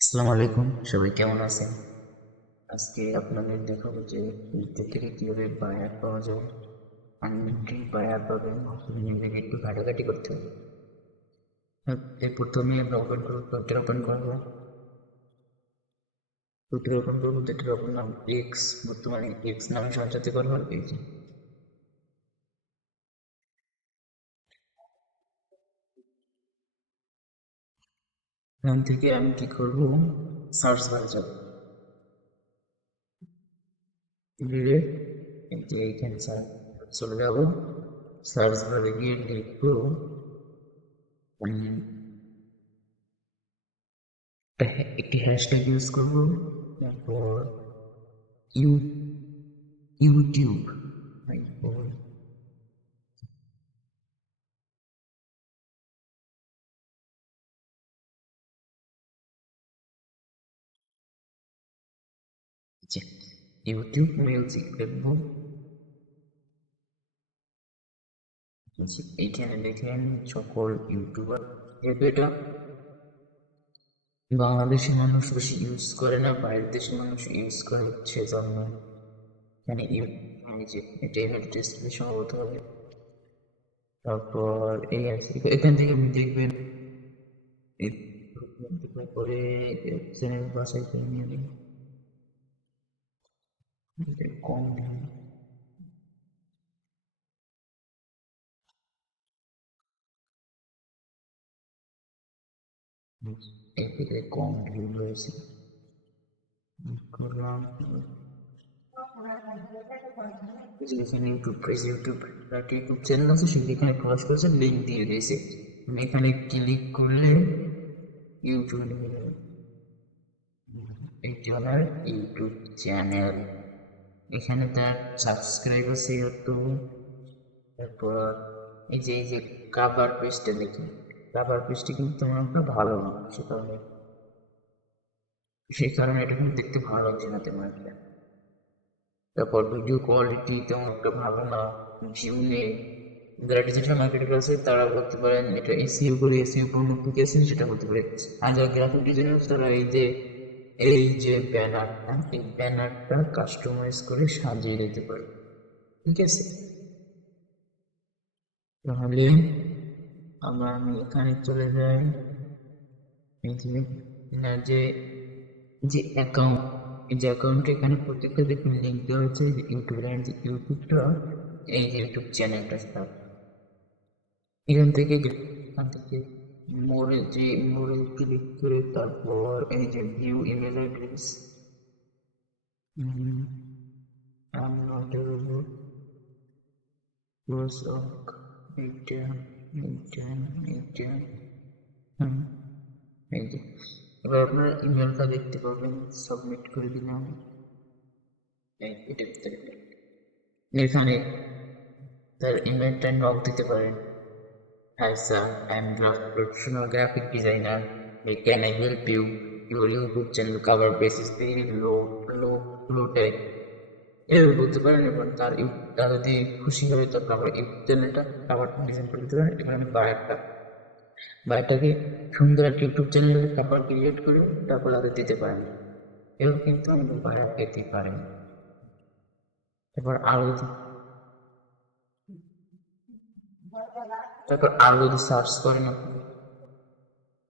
আসসালামু আলাইকুম, সবাই কেমন আছেন? আজকে আপনাদের দেখাবো যে ইউটিউব থেকে কিভাবে বায়ার পাওয়া যায়। আনলিমিটেড বায়ার পাবেন, নিজেকে একটু ঘাটাঘাটি করতে হবে। প্রথমে আমরা ওপেন করবো। টুইটার ওপেন করবো, টুইটার ওপেন নাম এক্স, বর্তমানে এক্স নামে সঞ্চাতে করবো। এই যে এখান থেকে আমি কি করবো, সার্চ বারে যাবো। গিয়ে এই যে এইখানে চলে যাবো, সার্চ বারে গিয়ে লিখবো একটি হ্যাশট্যাগ ইউজ করবো, তারপর ইউ ইউটিউব, তারপর যে ইউটিউব মিউজিক লিখবো। এইখানে দেখেন সকল ইউটিউবার, যেহেতু এটা বাংলাদেশের মানুষ বেশি ইউজ করে না, বাইরের দেশের মানুষ ইউজ করে, সেজন্য এখানে এই যে এটা ইমেল সম্ভবত হবে। তারপর এই আছে, এখান থেকে আপনি দেখবেন করে চ্যানেল বাছাই করে নেবেন। কম এদিকে কম ভিউ রয়েছে, করলাম যেখানে ইউটিউব পেজ, ইউটিউব চ্যানেল আছে, সেখানে প্রকাশ করেছে, লিঙ্ক দিয়ে দিয়েছে। এখানে ক্লিক করলে ইউটিউব, এইটি আমার ইউটিউব চ্যানেল। এখানে তার সাবস্ক্রাইব আছে এত। তারপর এই যে কাভার পেজটা দেখি, কাভার পেজটি কিন্তু তেমন একটা ভালো না, সেই কারণে এটা কিন্তু দেখতে ভালো লাগছে না তেমন একটা। তারপর ভিডিও কোয়ালিটি তেমন একটা ভালো না, ভিউ নেই। যারা ডিজিটাল মার্কেটার আছে তারা বলতে পারেন এটা এসইও করে, এসইও পণ্য গেছেন সেটা হতে পারে। আর যারা গ্রাফিক ডিজাইনার আছে তারা এই যে ব্যানারটা, এই ব্যানারটা কাস্টমাইজ করে সাজিয়ে দিতে পারে। ঠিক আছে, তাহলে আমি এখানে চলে যাই। এই যে যে অ্যাকাউন্ট, এই যে অ্যাকাউন্টে এখানে প্রত্যেকটা দেখুন লিঙ্ক দেওয়া হচ্ছে, যে ইউটিউবের যে ইউটিউবটা, এই যে ইউটিউব চ্যানেলটা স্টার্ট, এখান থেকে মোড়ে ক্লিক করে, তারপর এই যে ভিউ ইমেল অ্যাড্রেস, আমি অর্ডার করবো ক্লোজ অফ, এইটা এইটা এইটা, হুম, এই যে এবার আপনার ইমেলটা দেখতে পাবেন, সাবমিট করে দিলাম। এটা ভিতরে এখানে তার ইমেলটা নক দিতে পারেন। Hi sir, I'm a professional graphic designer. How can I help you? Your YouTube channel cover base is very low tech. এভাবে বলতে পারেন, এবং তার যদি খুশি হয় তারপর আমরা ইউটিউব চ্যানেলটা কাভারটা ডিজাইন করে দিতে পারেন। এবার আমি বায়ারটাকে সুন্দর একটা ইউটিউব চ্যানেলের কাভার ক্রিয়েট করে তারপর তাদের দিতে পারেন। এও কিন্তু আমাদের বায়ার পেতে পারেন। তারপর আরো তারপর আরো যদি সার্চ করেন,